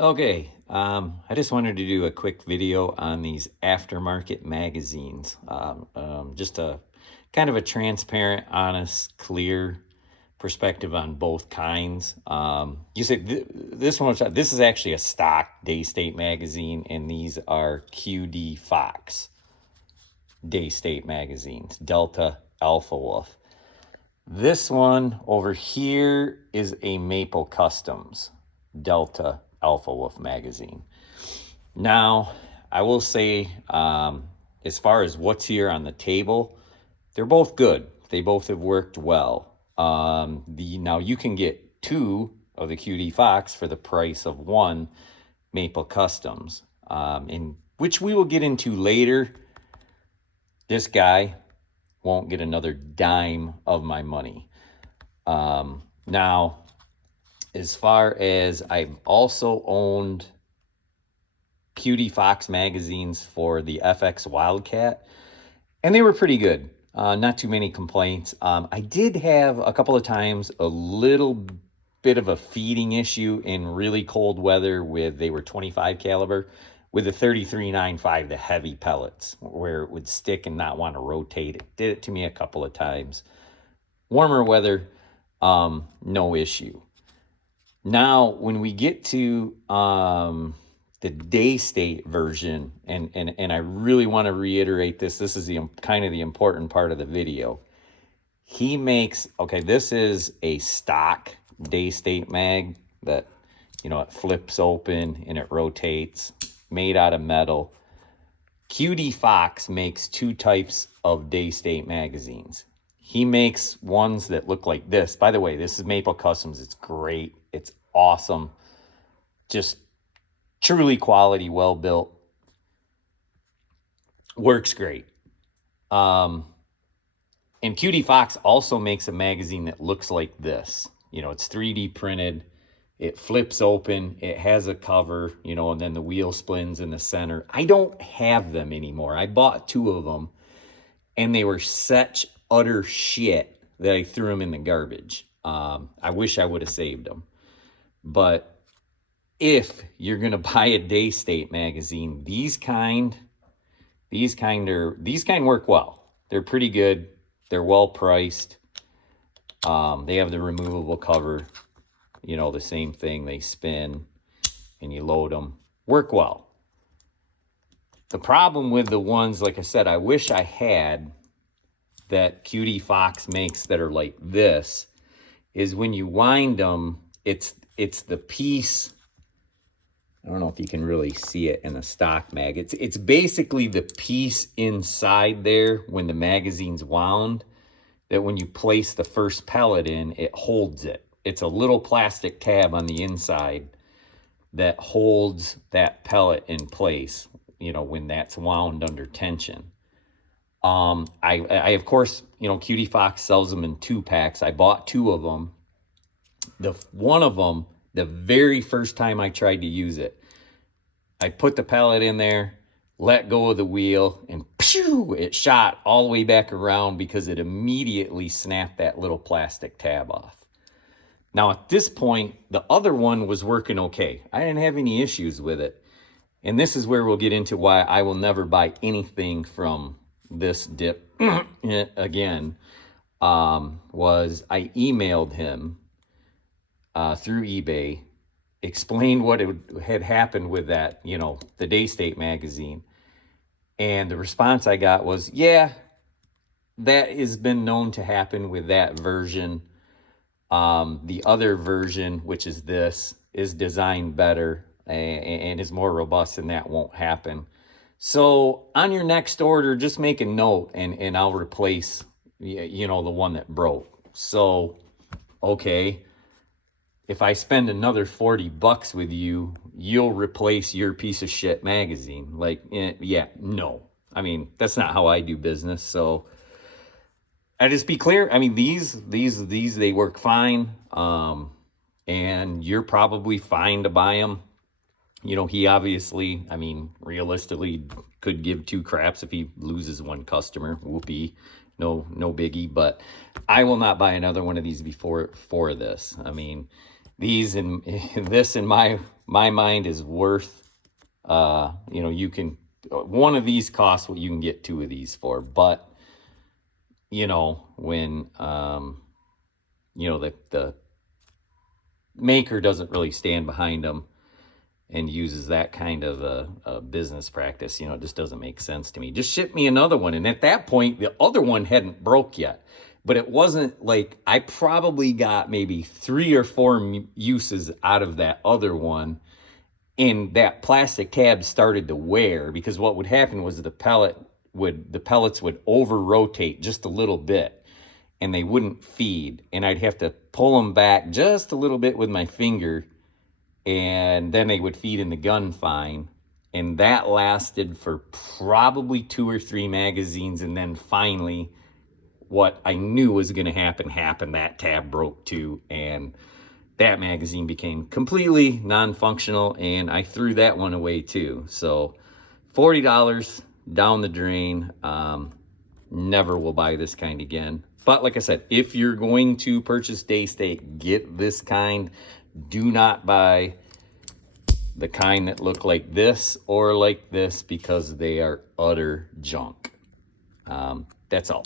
Okay, I just wanted to do a quick video on these aftermarket magazines. Just a kind of a transparent, honest, clear perspective on both kinds. You said this is actually a stock Day State magazine, and these are QD Fox Day State magazines, Delta Alpha Wolf. This one over here is a Maple Customs Delta Alpha Wolf magazine. Now, I will say, as far as what's here on the table, they're both good. They both have worked well. Now you can get two of the QD Fox for the price of one Maple Customs, in which we will get into later. This guy won't get another dime of my money. Now, as far as I've also owned QD Fox magazines for the FX Wildcat, and they were pretty good. Not too many complaints. I did have a couple of times a little bit of a feeding issue in really cold weather they were 25 caliber with the 33.95, the heavy pellets, where it would stick and not want to rotate. It did it to me a couple of times. Warmer weather, no issue. Now, when we get to the Day State version, and I really want to reiterate this is kind of the important part of the video. He makes, okay, this is a stock Day State mag that, it flips open and it rotates, made out of metal. QD Fox makes two types of Day State magazines. He makes ones that look like this. By the way, this is Maple Customs. It's great. It's awesome. Just truly quality, well built. Works great. And QD Fox also makes a magazine that looks like this. It's 3D printed. It flips open. It has a cover, and then the wheel splins in the center. I don't have them anymore. I bought two of them, and they were such utter shit that I threw them in the garbage. I wish I would have saved them. But if you're going to buy a Day State magazine, these kind work well. They're pretty good. They're well priced. They have the removable cover, the same thing. They spin and you load them. Work well. The problem with the ones, like I said, I wish I had that QD Fox makes that are like this, is when you wind them, it's the piece. I don't know if you can really see it in a stock mag. It's basically the piece inside there when the magazine's wound, that when you place the first pellet in, it holds it. It's a little plastic tab on the inside that holds that pellet in place, when that's wound under tension. I of course, QD Fox sells them in 2-packs. I bought two of them. One of them, the very first time I tried to use it, I put the pellet in there, let go of the wheel, and pew, it shot all the way back around because it immediately snapped that little plastic tab off. Now, at this point, the other one was working okay. I didn't have any issues with it. And this is where we'll get into why I will never buy anything from this dip again. Was I emailed him through eBay, explained what had happened with that, the Day State magazine. And the response I got was, yeah, that has been known to happen with that version. The other version, which is this, is designed better and is more robust, and that won't happen. So on your next order, just make a note and I'll replace, the one that broke. So, okay, if I spend another $40 with you, you'll replace your piece of shit magazine. Like, yeah, no. I mean, that's not how I do business. So I just be clear. I mean, these, they work fine. And you're probably fine to buy them. He obviously, I mean, realistically could give two craps if he loses one customer. Whoopee. No biggie. But I will not buy another one of these for this. I mean, these and this in my mind is worth, you know, you can, one of these costs what you can get 2 of these for. But, you know, when, you know, the maker doesn't really stand behind them and uses that kind of a business practice, you know, it just doesn't make sense to me. Just ship me another one. And at that point, the other one hadn't broke yet. But it wasn't like, I probably got maybe 3 or 4 uses out of that other one. And that plastic tab started to wear, because what would happen was the pellets would over rotate just a little bit and they wouldn't feed. And I'd have to pull them back just a little bit with my finger, and then they would feed in the gun fine. And that lasted for probably 2 or 3 magazines. And then finally, what I knew was going to happen happened. That tab broke too, and that magazine became completely non-functional, and I threw that one away too. So $40 down the drain. Never will buy this kind again. But like I said, if you're going to purchase day state, get this kind. Do not buy the kind that look like this or like this, because they are utter junk. That's all.